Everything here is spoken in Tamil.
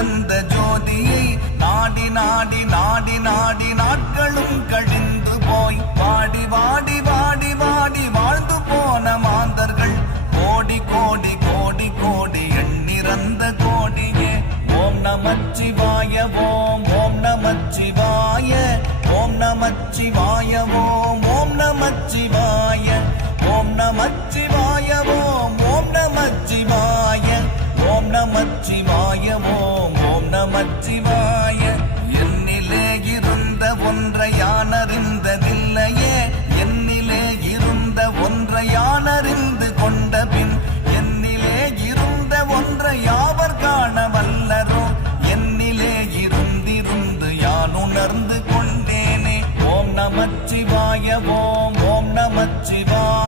தந்த ஜோதியை நாடி நாடி நாடி நாடி நாட்களும் கழிந்து போய் வாடி வாடி வாடி வாடி வாழ்ந்து போன மாந்தர்கள் கோடி கோடி கோடி கோடி எண்ணிறந்த கோடியே. ஓம் நமச்சிவாய ஓம் ஓம் நமச்சிவாய ஓம் நமச்சிவாய ஓம் ஓம் நமச்சிவாய ஓம் நமச்சிவாய ஓம் ஓம் நமச்சிவாய ஓம் நமச்சிவாய ஓம் ஓம் நமச்சிவாய. என்னிலே இருந்த ஒன்றை யானறிந்ததில்லையே, என்னிலே இருந்த ஒன்றை யானறிந்த